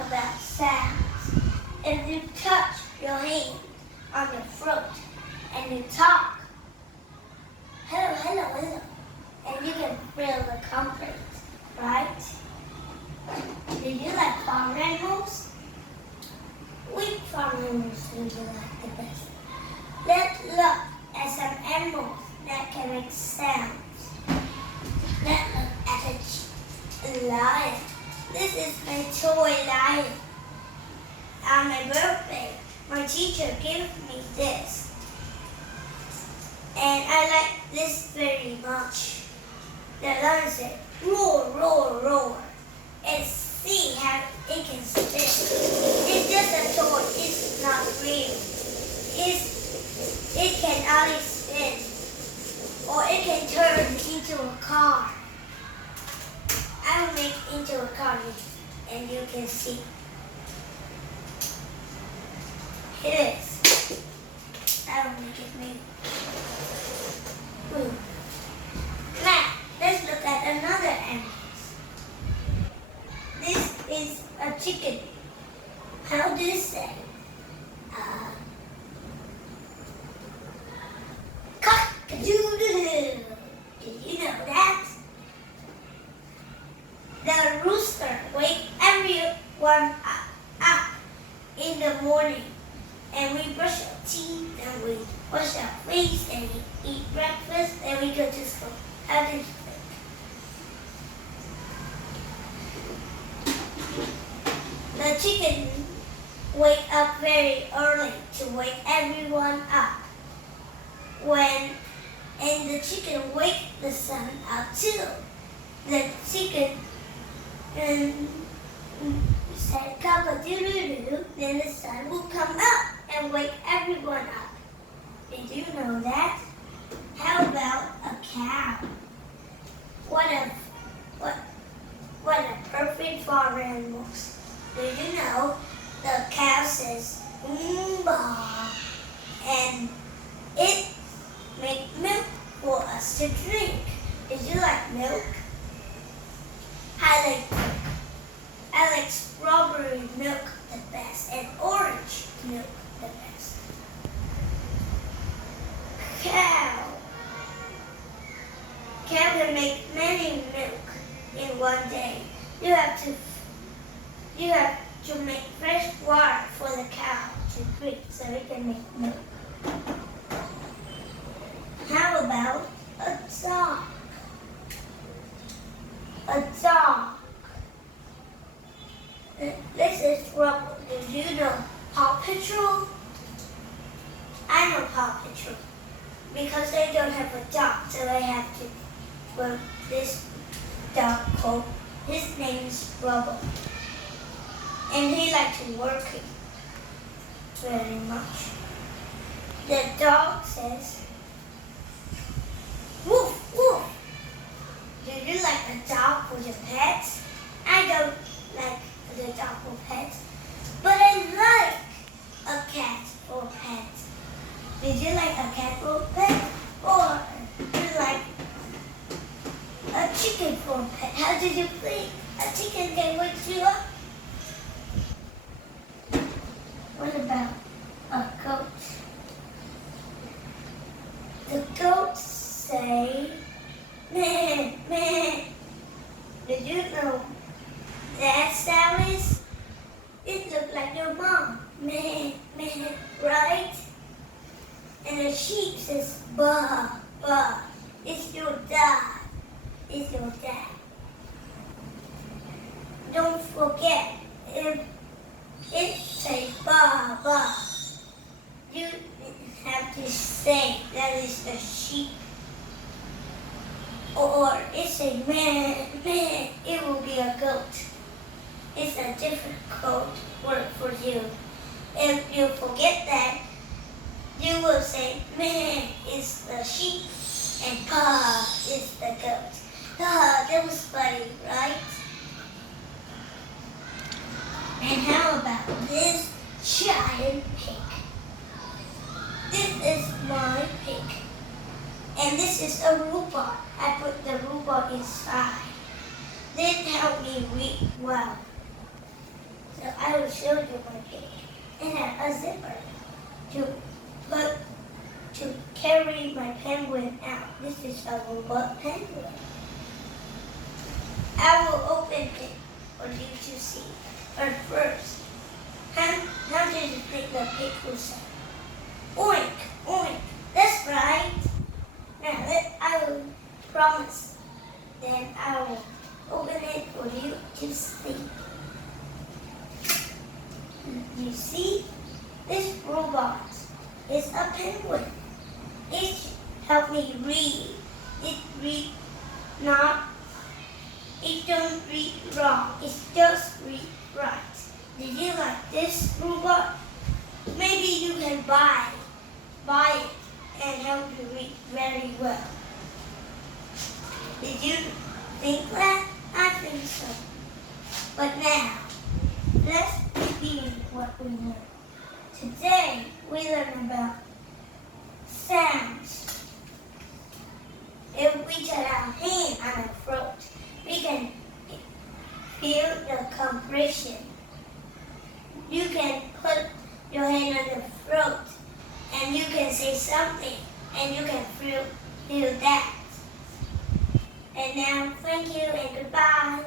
about sounds. If you touch your hand on your throat and you talk, hello, hello, hello, and you can feel the comfort, right? Do you like farm animals? Which farm animals do you like the best? Let's look at some animals that can make sounds. Let's look at a lion. This is my toy lion. On my birthday, my teacher gave me this. And I like this very much. The lion said, roar, roar, roar. And see how it can spin. It's just a toy, it's not real. It can only spin. Or it can turn into a car. I will make it into a car and you can see. Here it is. I will make it move. Now, let's look at another animal. This is a chicken. How do you say? Cock-a-doodle-doo. Did you know that? The rooster wakes everyone up in the morning, and we brush our teeth, and we wash our face, and we eat breakfast, and we go to school. How did you think? The chicken wake up very early to wake everyone up. And the chicken wake the sun up too. The chicken said cock-a-doodle-doo, then the sun will come up and wake everyone up. Did you know that? How about a cow? What a perfect farm animal. Do you know the cow says "Mba," and it makes milk for us to drink. Did you like milk? I like strawberry milk the best and orange milk the best. Cow can make many milk in one day. You have to make fresh water for the cow to drink so it can make milk. How about a dog? A dog. This is Rubble. Do you know Paw Patrol? I know Paw Patrol because they don't have a dog, so they have to work this dog called. His name is Rubble, and he likes to work it very much. The dog says, "Woof, woof." Do you like a dog for your pets? I don't like the dog for pets, but I like a cat for a pet. Did you like a cat for a pet? Or do you like a chicken for a pet? How did you think? A chicken can wake you up? What about a goat? The goats say, meh, meh. Did you know that sound is? It looks like your mom, meh, meh, right? And the sheep says, bah, bah. It's your dad. It's your dad. Don't forget, if it says bah, bah, you have to say that is the sheep. Or it says meh, meh, it will be a goat. It's a different code word for you. If you forget that, you will say meh is the sheep and pa is the goat. That was funny, right? And how about this giant pig? This is my pig. And this is a robot. I put the robot inside. This helped me read well. So I will show you my pig. And a zipper to carry my penguin out. This is a robot penguin. I will open it for you to see. But first, how do you think the pig will say? Oink, oink. That's right. Now I will promise. Then I will open it for you to see. You see, this robot is a penguin. It helped me read. It don't read wrong. It just read right. Did you like this robot? Maybe you can buy it and help you read very well. Did you think that? I think so. But now, let's begin what we learned. Today, we learn about sounds. If we put our hand on our throat, we can feel the compression. You can put your hand on the throat and you can say something and you can feel that. And now, thank you and goodbye.